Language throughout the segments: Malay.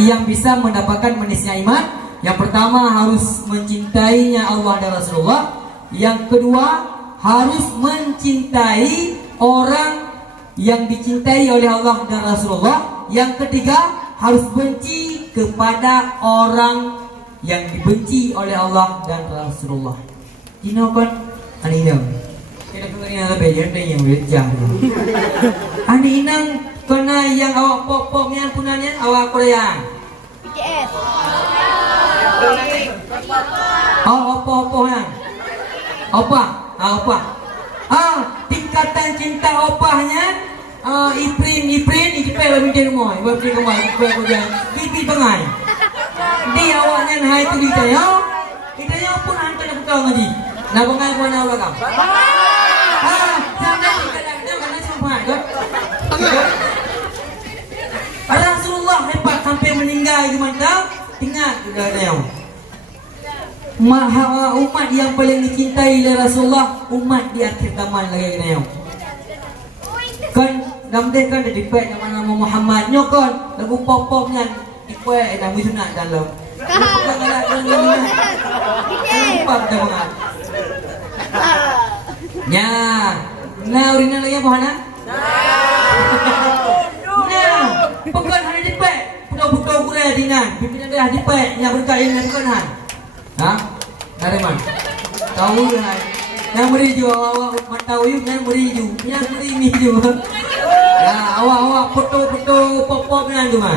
yang bisa mendapatkan manisnya iman. Yang pertama harus mencintainya Allah dan Rasulullah. Yang kedua harus mencintai orang yang dicintai oleh Allah dan Rasulullah. Yang ketiga harus benci kepada orang yang dibenci oleh Allah dan Rasulullah. Dino kan aninang. Kita pengen lebih jadi yang berjam. Aninang kena yang awak pop-pop yang punanya awak Korea. BTS. Oh, apa yang? Apa? Apa? Tingkatan cinta opahnya Iprin Ipin lebih dari rumah. Ibu pergi kemana? Ibu kerja. Bibi bangai. Dia awaknya hai tu kita ya. Kita ya pun hantar aku tahu ngaji. Nak bangai pun nak belakang. Jangan kadang-kadang kena sampai kan? Rasulullah hebat sampai meninggal di mana? Ingat sudah ada yang umat yang paling dicintai oleh Rasulullah, umat di akhir zaman lagi kena yang kan namanya kan ada dipek nama Muhammad nyokon lagu pop-popnya dipek dah sunat dalam bukan galak lupa dah banget nya nah urina lagi apa hana nah bukan hanya dipek budak-budak kurai dinan pimpinan dah dipek yang berkait dengan bukan han dari mana tahu kan yang beri juga awak tahu yuk yang beri juga yang beri ini juga ya awak foto pop dengan tu mah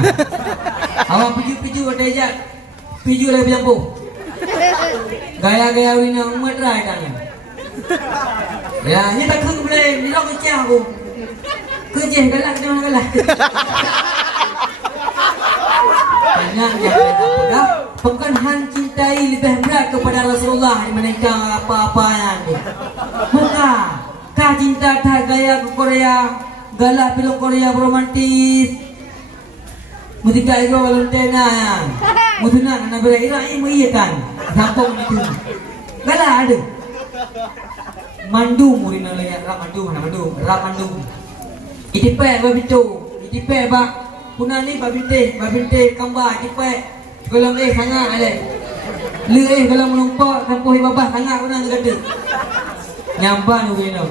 awak piju ada aja piju lagi jampu gaya ini umat rai kan ya ini tak kena boleh ni nak kerja aku kerja galak jangan galak banyak yang tak dah bukan hang cintai lebih berat kepada Rasulullah dibandingkan apa-apa yang ni. Bukan. Kah cinta tak gaya ke Korea, galak film Korea romantis. Mutika itu Valentina yang. Muduna nak berai ini mengiyakan. Kampung itu. Galak ada. Mandu murina lagi Ramandu. Itipek ba punani babinte kamba itipek. Kalau sangat ada. Kalau melompat kampung babah sangat pernah kata. Nyampan begini.